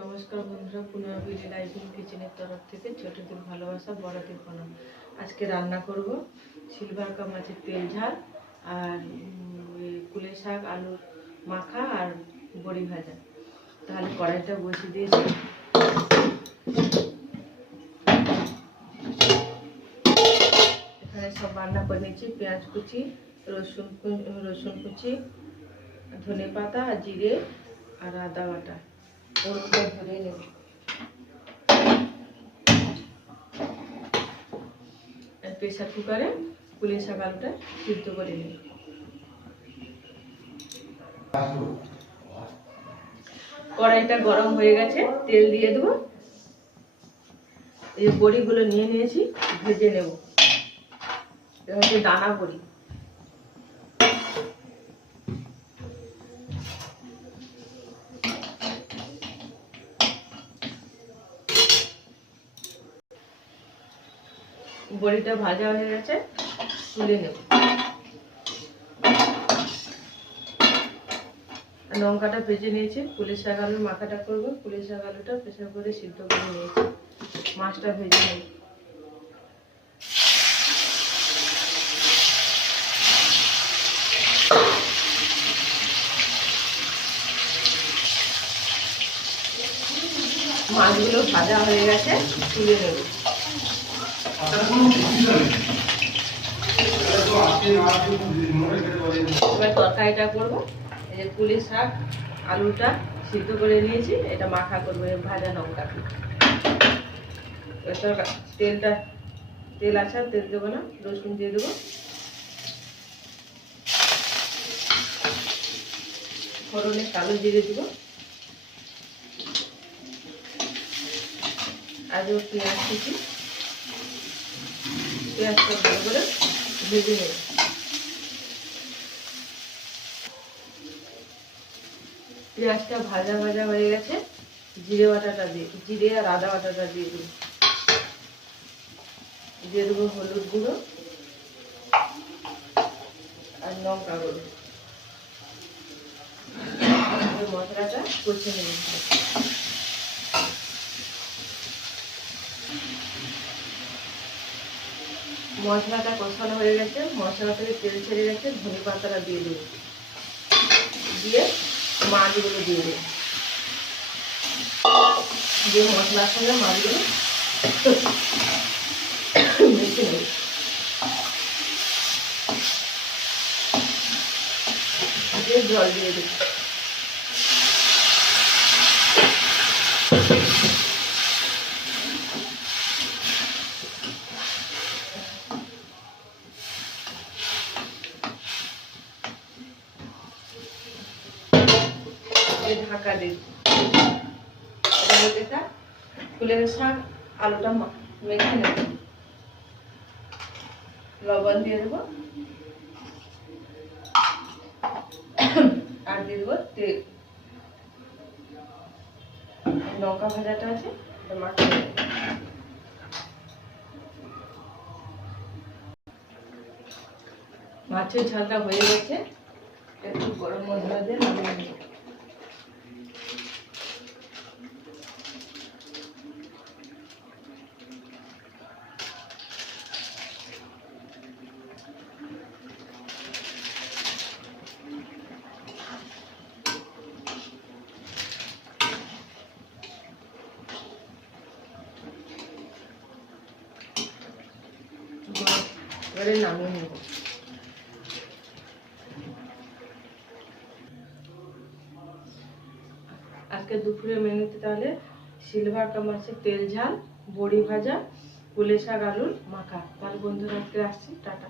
নমস্কার বন্ধুরা, পুনরাবৃত্তি লাইফিং কিচেনের তরফ থেকে ছোটদের ভালোবাসা বড়দের প্রণাম। আজকে রান্না করব সিলভার কাপ মাছের তেল ঝাল আর কুলে শাক আলুর মাখা আর বড়ি ভাজা। তাহলে কড়াইটা বসিয়ে দিয়েছি। এখানে সব রান্না করে নিয়েছি। পেঁয়াজ কুচি, রসুন কুচি, ধনে পাতা আর জিরে আর আদা বাটা ওর উপর ধরে নেব। প্রেসার কুকারে কুলে শাক আলুটা সিদ্ধ করে নেব। কড়াইটা গরম হয়ে গেছে, তেল দিয়ে দেবো। এই বড়িগুলো নিয়ে নিয়েছি, ভেজে নেব। এটা হচ্ছে দানা বড়ি। বড়িটা ভাজা হয়ে গেছে, তুলে নেব। লঙ্কাটা ভেজে নিয়েছি। কুলে শাক আলুর মাখাটা করবো। কুলে শাক আলুটা প্রেসার করে সিদ্ধ করে নিয়েছি। মাছটা ভেজে নেব। মাছগুলো ভাজা হয়ে গেছে, তুলে নেব। এবার তরকারিটা করবো। এই যে কুলে শাক আলুটা সিদ্ধ করে নিয়েছি, এটা মাখা করবো ভাজা লঙ্কা। তেল আছে, তেল দেবো না, রসুন দিয়ে দেবো। ফোড়নে কালো জিরে দেবো। আজও পেঁয়াজ কুচি। পেঁয়াজটা ভালো করে ভেজে নেব। পেঁয়াজটা ভাজা ভাজা হয়ে গেছে, জিরে আর আদা বাটাটা দিয়ে দেবো। হলুদ গুঁড়ো আর লঙ্কা গুঁড়ো। মশলাটা কষে নেব। মশলাটা কষানো হয়ে গেছে, মশলা থেকে তেল ছেড়ে গেছে। ধনে পাতাটা দিয়ে দেবো, দিয়ে মাছগুলো দিয়ে দেবো। দিয়ে মশলার সঙ্গে মাছগুলো মেখে নেব। দিয়ে জল দিয়ে দেবো। ঢাকা দিই। ফুলের শাক আলুটা মেখে নেব। লবণ দিয়ে দেবো আর দিয়ে দেবো তেল। লঙ্কা ভাজাটা আছে, মাখিয়ে নেব। মাছের ঝালটা হয়ে গেছে, একটু গরম মশলা দিয়ে নামিয়ে নেব। এবারে নামিয়ে নেব। আজকে দুপুরে মেনুতে তাহলে সিলভার কাপ মাছের তেল ঝাল, বড়ি ভাজা, কুলে শাক আলুর মাখা। তাহলে বন্ধুরা আজকে আসছি, টাটা।